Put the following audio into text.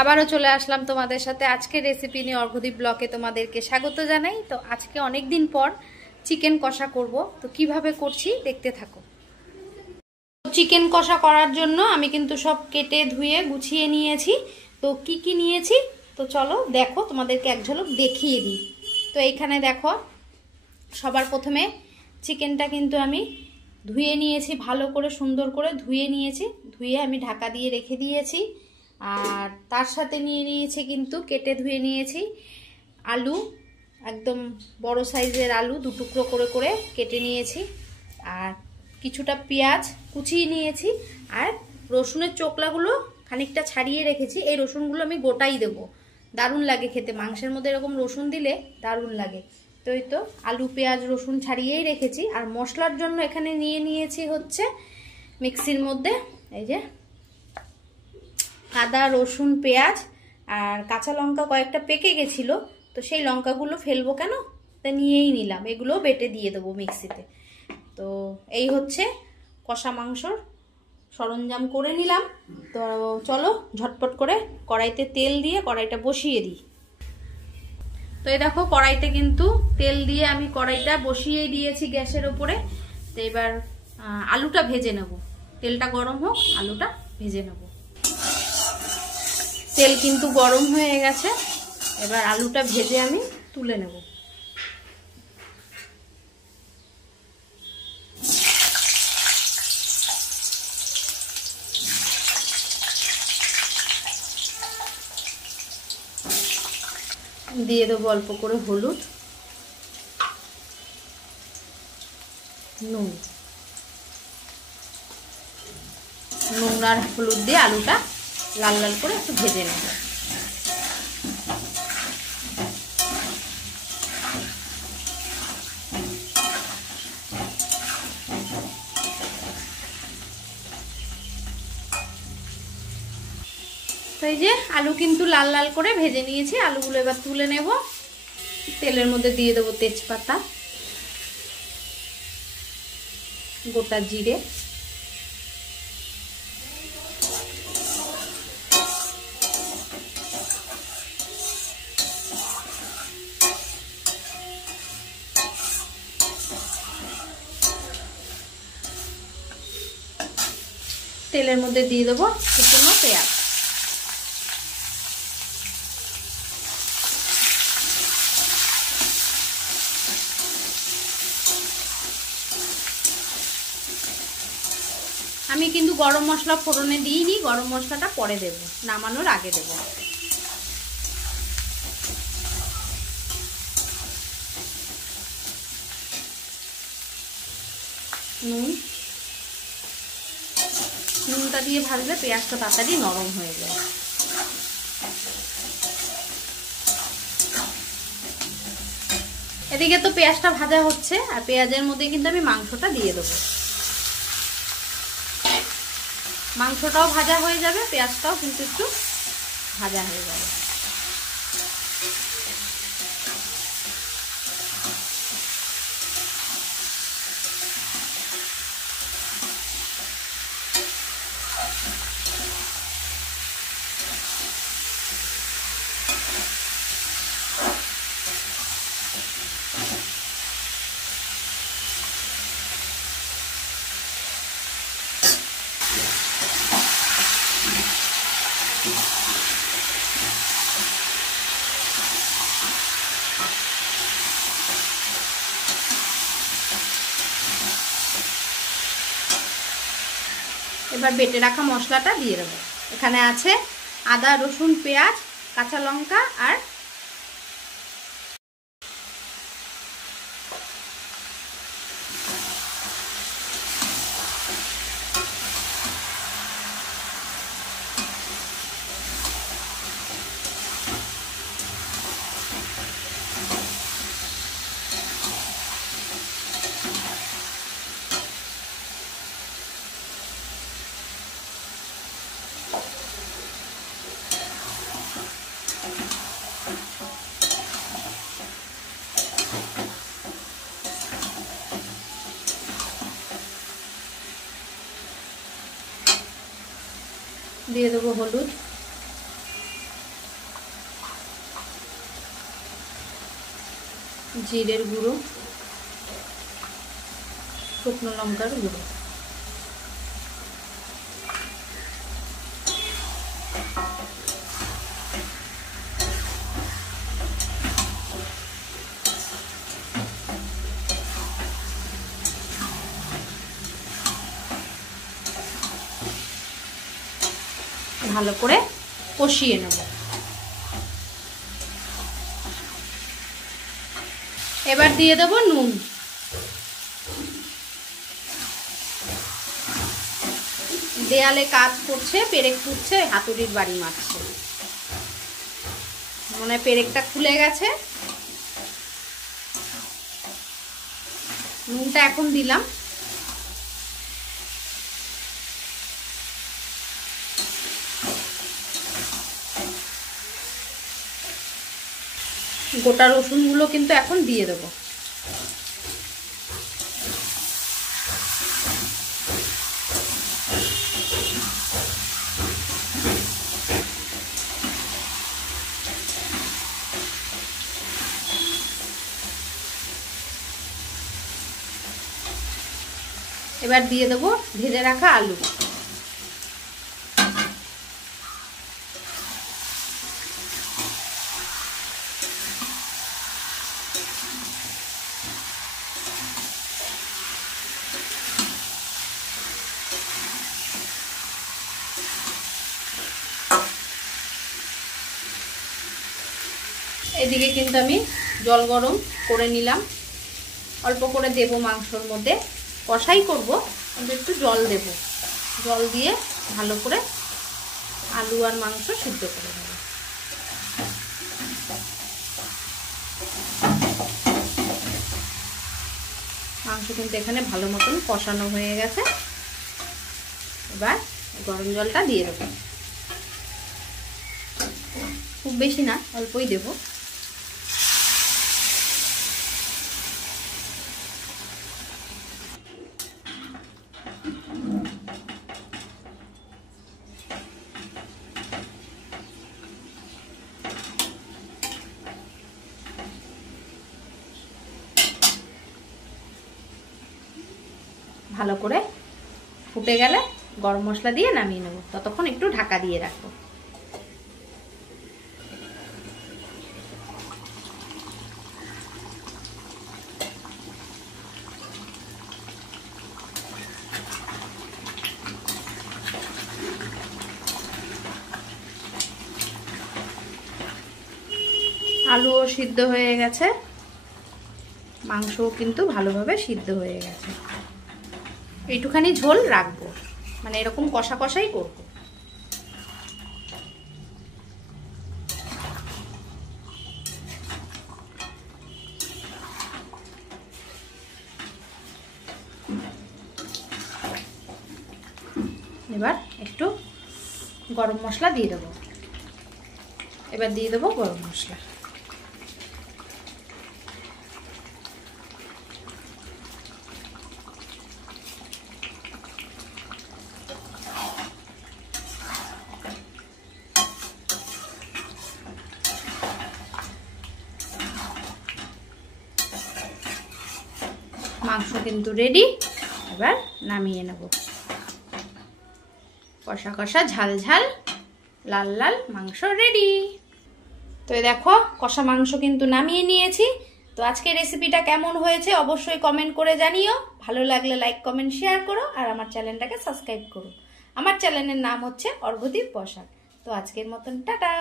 আবারও চলে আসলাম তোমাদের সাথে আজকে রেসিপি নিয়ে। অর্ঘদীপ ব্লকে তোমাদেরকে স্বাগত জানাই। তো আজকে অনেক দিন পর চিকেন কষা করব, তো কিভাবে করছি দেখতে থাকো। চিকেন কষা করার জন্য আমি কিন্তু সব কেটে ধুয়ে গুছিয়ে নিয়েছি। তো কি কি নিয়েছি তো চলো দেখো, তোমাদেরকে এক ঝলক দেখিয়ে দিই। তো এইখানে দেখো, সবার প্রথমে চিকেনটা কিন্তু আমি ধুয়ে নিয়েছি, ভালো করে সুন্দর করে ধুয়ে নিয়েছি। ধুয়ে আমি ঢাকা দিয়ে রেখে দিয়েছি। আর তার সাথে নিয়ে নিয়েছি কিন্তু কেটে ধুয়ে নিয়েছি আলু, একদম বড় সাইজের আলু, দু টুকরো করে করে কেটে নিয়েছি। আর কিছুটা পেঁয়াজ কুচিয়ে নিয়েছি। আর রসুনের চোকলাগুলো খানিকটা ছাড়িয়ে রেখেছি। এই রসুনগুলো আমি গোটাই দেবো, দারুণ লাগে খেতে। মাংসের মধ্যে এরকম রসুন দিলে দারুণ লাগে। তো এই তো আলু পেঁয়াজ রসুন ছাড়িয়েই রেখেছি। আর মশলার জন্য এখানে নিয়ে নিয়েছি হচ্ছে মিক্সির মধ্যে এই যে আদা রসুন পেঁয়াজ আর কাঁচা লঙ্কা কয়েকটা পেকে গেছিলো, তো সেই লঙ্কাগুলো ফেলবো কেন, তা নিয়েই নিলাম। এগুলো বেটে দিয়ে দেবো মিক্সিতে। তো এই হচ্ছে কষা মাংসর সরঞ্জাম করে নিলাম। তো চলো ঝটপট করে কড়াইতে তেল দিয়ে কড়াইটা বসিয়ে দিই। তো এই দেখো কড়াইতে কিন্তু তেল দিয়ে আমি কড়াইটা বসিয়ে দিয়েছি গ্যাসের ওপরে। তো এবার আলুটা ভেজে নেব। তেলটা গরম হোক, আলুটা ভেজে নেব। তেল কিন্তু গরম হয়ে গেছে, এবার আলুটা ভেজে আমি তুলে নেব। দিয়ে দেবো অল্প করে হলুদ, নুন আর হলুদ দিয়ে আলুটা লাল লাল করে একটু ভেজে নেব। তো এই যে আলু কিন্তু লাল লাল করে ভেজে নিয়েছি। আলুগুলো এবার তুলে নেব। তেলের মধ্যে দিয়ে দেবো তেজপাতা, গোটা জিরে, তেলের মধ্যে দিয়ে দেবো শুকনো পেঁয়াজ। আমি কিন্তু গরম মশলা ফোড়নে দিইনি, গরম মশলাটা পরে দেব, নামানোর আগে দেব। নুনটা দিয়ে ভাজলে পেঁয়াজটা তাড়াতাড়ি নরম হয়ে যায়। এদিকে তো পেঁয়াজটা ভাজা হচ্ছে, আর পেঁয়াজের মধ্যে কিন্তু আমি মাংসটা দিয়ে দেবো। মাংসটাও ভাজা হয়ে যাবে, পেঁয়াজটাও কিন্তু একটু ভাজা হয়ে যাবে। এবার বেটে রাখা মশলাটা দিয়ে দেবো। এখানে আছে আদা রসুন পেঁয়াজ কাঁচা লঙ্কা আর দিয়ে দেবো হলুদ, জিরের গুঁড়ো, শুকনো লঙ্কার গুঁড়ো। ভালো করে কষিয়ে নেব। এবার দিয়ে দেব নুন। দেয়ালে কাজ করছে, পেরেক ফুটছে, হাতুড়ির বাড়ি মারছে, মনে হয় পেরেকটা খুলে গেছে। নুনটা এখন দিলাম। গোটা রসুনগুলো কিন্তু এখন দিয়ে দেবো। এবার দিয়ে দেবো ভেজে রাখা আলু। এদিকে কিন্তু আমি জল গরম করে নিলাম, অল্প করে দেব মাংসর মধ্যে। কষাই করব কিন্তু একটু জল দেব। জল দিয়ে ভালো করে আলু আর মাংস সিদ্ধ করে নেব। মাংস কিন্তু এখানে ভালো মতন কষানো হয়ে গেছে। এবার গরম জলটা দিয়ে দেবো, খুব বেশি না, অল্পই দেব। ভালো করে ফুটে গেলে গরম মশলা দিয়ে নামিয়ে নেব। ততক্ষণ একটু ঢাকা দিয়ে রাখবো। আলুও সিদ্ধ হয়ে গেছে, মাংসও কিন্তু ভালোভাবে সিদ্ধ হয়ে গেছে। এইটুখানি ঝোল রাখবো, মানে এরকম কষা কষাই করবো। এবার একটু গরম মশলা দিয়ে দেবো। এবার দিয়ে দেবো গরম মশলা। মাংস কিন্তু রেডি। এবার নামিয়ে নেব। কষা কষা ঝাল ঝাল লাল লাল মাংস রেডি। তো দেখো কষা মাংস কিন্তু নামিয়ে নিয়েছি। তো আজকের রেসিপিটা কেমন হয়েছে অবশ্যই কমেন্ট করে জানিও। ভালো লাগলে লাইক কমেন্ট শেয়ার করো আর আমার চ্যানেলটাকে সাবস্ক্রাইব করো। আমার চ্যানেলের নাম হচ্ছে অর্ঘদীপ বসাক। তো আজকের মতন টাটা।